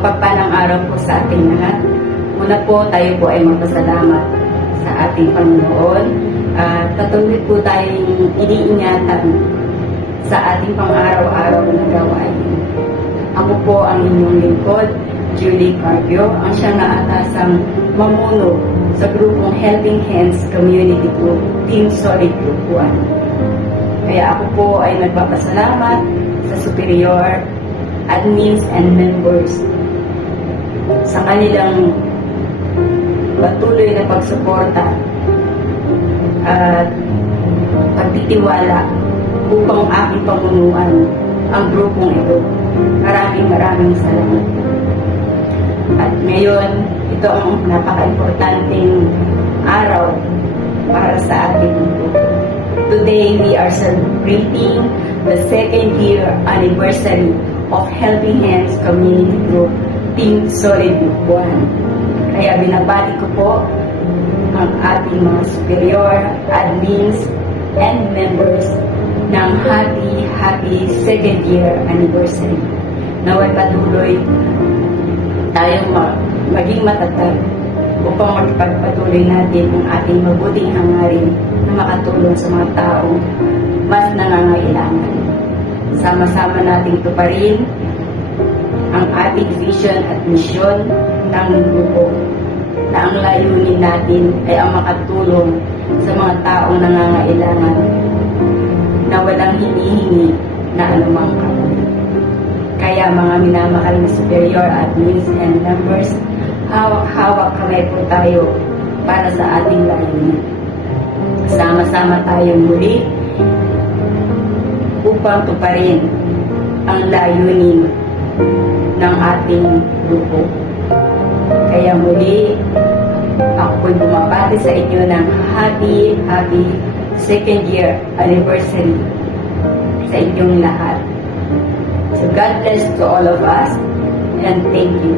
Mapagpalang araw po sa ating lahat. Muna po, tayo po ay magpasalamat sa ating Panginoon. Patuloy po tayong iniingatan sa ating pang-araw-araw na gawain. Ako po ang inyong lingkod, Julie Carpio, ang siyang naatasang mamuno sa grupong Helping Hands Community Group, Team Solid Group 1. Kaya ako po ay nagpapasalamat sa superior, admins, and members sa kanilang patuloy na pagsuporta at pagtitiwala upang aking pamunuan ang grupong ito. Maraming salamat. At ngayon, ito ang napaka-importanting araw para sa ating grupo. Today, we are celebrating the 2nd year anniversary of Helping Hands Community Group, Team Solid Group 1. Kaya binabati ko po ang ating mga superior, admins, and members ng happy 2nd year anniversary. Naway patuloy tayong maging matatag upang magpagpatuloy natin ang ating mabuting hangarin na makatulong sa mga taong mas nangangailangan. Sama-sama nating tuparin ang ating vision at mission ng grupo na ang layunin natin ay ang makatulong sa mga taong nangangailangan na walang hinihingi na anumang kapalit. Kaya mga minamahal na superior, admins, and members, hawak-hawak kamay po tayo para sa ating layunin. Sama-sama tayong muli upang tuparin ang layunin ng ating grupo. Kaya muli, ako po'y bumabati sa inyo ng happy 2nd year anniversary sa inyong lahat. So God bless to all of us and thank you.